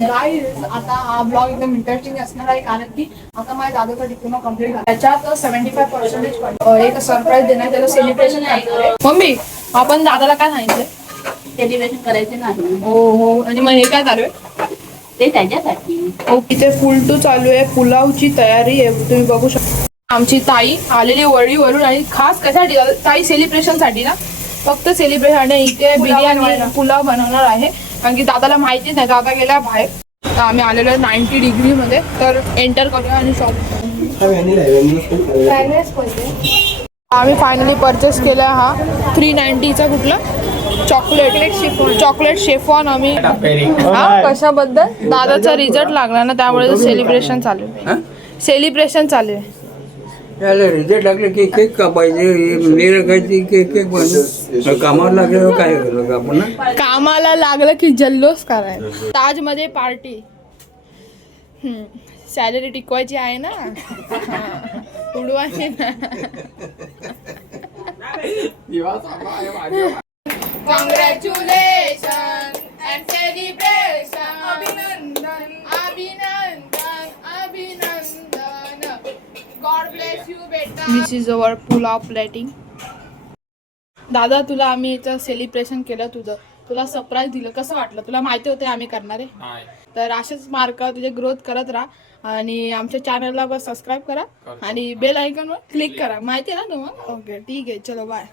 Guys आता हा blog एकदम इंटरेस्टिंग असणार आहे कारण की आता माझ्या दादाचा डिप्लोमा कम्प्लीट झाला त्याच्यात 75% एक सरप्राईज देणार त्याला सेलिब्रेशन करणार. मम्मी आपण दादाला काय सांगितलं सेलिब्रेशन करायचे नाही. हो हो आणि मग हे काय चालू आहे ते त्याच्यासाठी. हो इथे फुलटू चालू आहे पुलावची तयारी आहे तुम्ही बघू शकता. आमची ताई आलेली वळीवरून आणि खास कशासाठी ताई सेलिब्रेशन साठी ना फक्त सेलिब्रेशन आणि इथे बिर्याणी पुलाव बनवणार आहे कारण की दादाला माहिती नाही दादा गेला बाहेर. तर आम्ही आलेलो आहे 90 डिग्री मध्ये तर एंटर करूया आणि शॉप. आम्ही फायनली परचेस केला हा 390चा कुठला चॉकलेट शेफॉन आम्ही कशाबद्दल दादाचा रिझल्ट लागला ना त्यामुळे सेलिब्रेशन चालू आहे. सेलिब्रेशन चालू आहे. रिझल्ट लागले की केक कापायचे निरखायची केक बनव कामाला लागलं काय केलं आपण कामाला लागलं की जल्लोष करायचं. ताज मध्ये पार्टी सॅलरी टिकवायची आहे ना उडवायची ना. Congratulation and celebration. अभिनंदन अभिनंदन अभिनंदन. गॉड ब्लेस यू बेटा. दिस इज अवर पुलाव प्लेटिंग. दादा तुला आम्ही याचं सेलिब्रेशन केलं तुला सरप्राईज दिलं कसं वाटलं तुला माहिती होतं आम्ही करणार आहे तर असेच मार्क तुझे ग्रोथ करत राहा आणि आमच्या चॅनलला बस सबस्क्राईब करा आणि बेल आयकॉनवर क्लिक करा माहिती आहे ना तुम्हाला. ओके ठीक आहे चलो बाय.